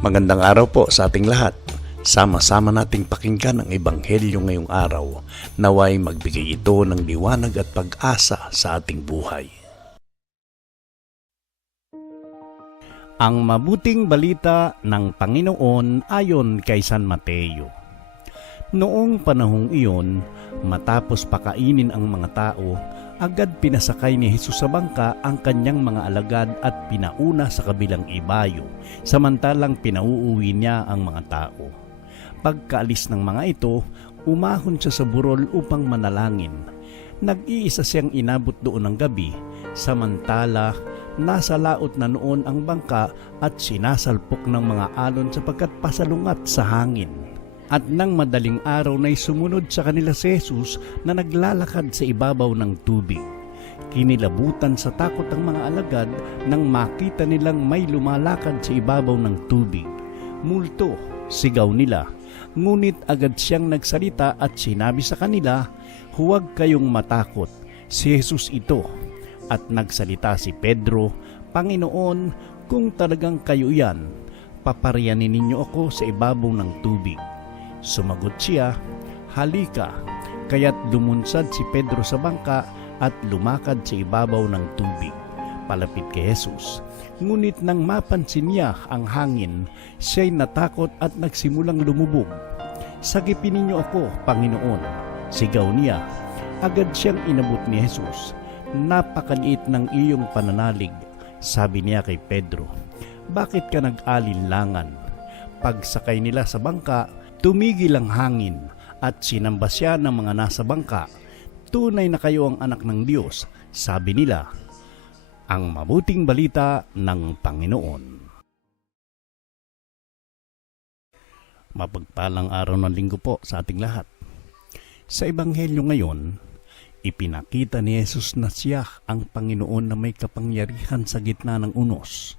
Magandang araw po sa ating lahat. Sama-sama nating pakinggan ang Ebanghelyo ngayong araw. Naway magbigay ito ng liwanag at pag-asa sa ating buhay. Ang mabuting balita ng Panginoon ayon kay San Mateo. Noong panahong iyon, matapos pakainin ang mga tao, agad pinasakay ni Jesus sa bangka ang kanyang mga alagad at pinauna sa kabilang ibayo, samantalang pinauuwi niya ang mga tao. Pagkaalis ng mga ito, umahon siya sa burol upang manalangin. Nag-iisa siyang inabot doon ng gabi, samantala nasa laot na noon ang bangka at sinasalpok ng mga alon sapagkat pasalungat sa hangin. At nang madaling araw na'y sumunod sa kanila si Jesus na naglalakad sa ibabaw ng tubig. Kinilabutan sa takot ang mga alagad nang makita nilang may lumalakad sa ibabaw ng tubig. Multo, sigaw nila. Ngunit agad siyang nagsalita at sinabi sa kanila, "Huwag kayong matakot, si Jesus ito." At nagsalita si Pedro, "Panginoon, kung talagang kayo yan, paparianin ninyo ako sa ibabaw ng tubig." Sumagot siya, "Halika." Kaya't lumunsad si Pedro sa bangka at lumakad sa ibabaw ng tubig, palapit kay Jesus. Ngunit nang mapansin niya ang hangin, siya'y natakot at nagsimulang lumubog. "Sagipin ninyo ako, Panginoon," sigaw niya. Agad siyang inabot ni Jesus. "Napakaliit ng iyong pananalig," sabi niya kay Pedro. "Bakit ka nag-alinlangan?" Pagsakay nila sa bangka, tumigil ang hangin at sinamba siya ng mga nasa bangka. "Tunay na kayo ang anak ng Diyos," sabi nila. Ang mabuting balita ng Panginoon. Mapagpalang araw ng linggo po sa ating lahat. Sa Ebanghelyo ngayon, ipinakita ni Jesus na siya ang Panginoon na may kapangyarihan sa gitna ng unos.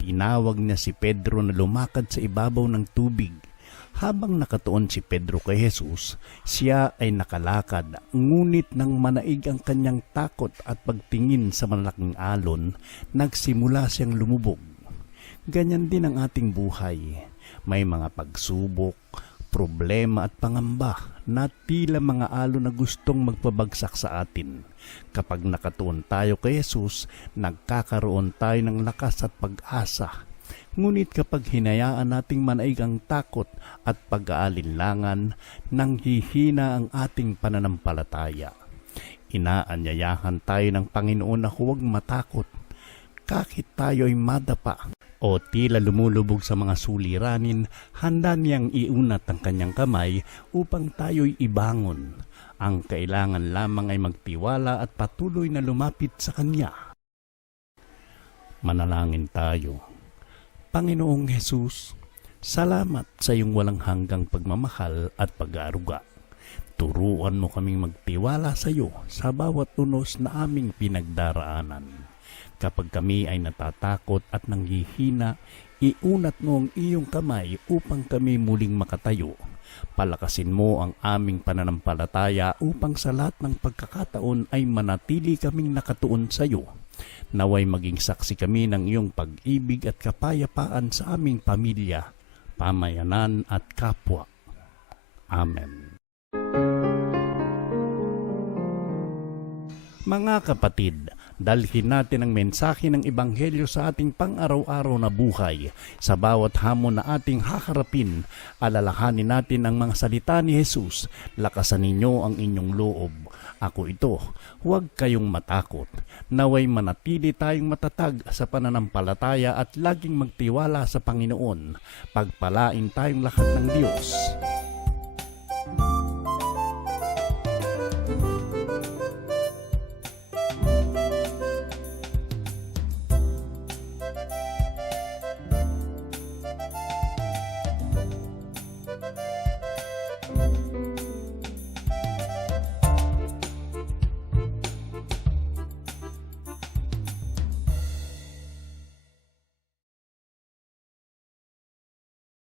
Tinawag niya si Pedro na lumakad sa ibabaw ng tubig. Habang nakatuon si Pedro kay Jesus, siya ay nakalakad, ngunit nang manaig ang kanyang takot at pagtingin sa malaking alon, nagsimula siyang lumubog. Ganyan din ang ating buhay. May mga pagsubok, problema at pangamba na tila mga alon na gustong magpabagsak sa atin. Kapag nakatuon tayo kay Jesus, nagkakaroon tayo ng lakas at pag-asa. Ngunit kapag hinayaan nating manaig ang takot at pag-aalinlangan, nanghihina ang ating pananampalataya. Inaanyayahan tayo ng Panginoon na huwag matakot, kahit tayo ay madapa o tila lumulubog sa mga suliranin, handa niyang iunat ang kanyang kamay upang tayo'y ibangon. Ang kailangan lamang ay magtiwala at patuloy na lumapit sa Kanya. Manalangin tayo. Panginoong Jesus, salamat sa iyong walang hanggang pagmamahal at pag-aaruga. Turuan mo kaming magtiwala sa iyo sa bawat unos na aming pinagdaraanan. Kapag kami ay natatakot at nanghihina, iunat mo ang iyong kamay upang kami muling makatayo. Palakasin mo ang aming pananampalataya upang sa lahat ng pagkakataon ay manatili kaming nakatuon sa iyo. Naway maging saksi kami ng iyong pag-ibig at kapayapaan sa aming pamilya, pamayanan at kapwa. Amen. Mga kapatid, dalhin natin ang mensahe ng Ebanghelyo sa ating pang-araw-araw na buhay. Sa bawat hamon na ating haharapin, alalahanin natin ang mga salita ni Jesus. Lakasan ninyo ang inyong loob. Ako ito, huwag kayong matakot. Naway manatili tayong matatag sa pananampalataya at laging magtiwala sa Panginoon. Pagpalain tayong lahat ng Diyos.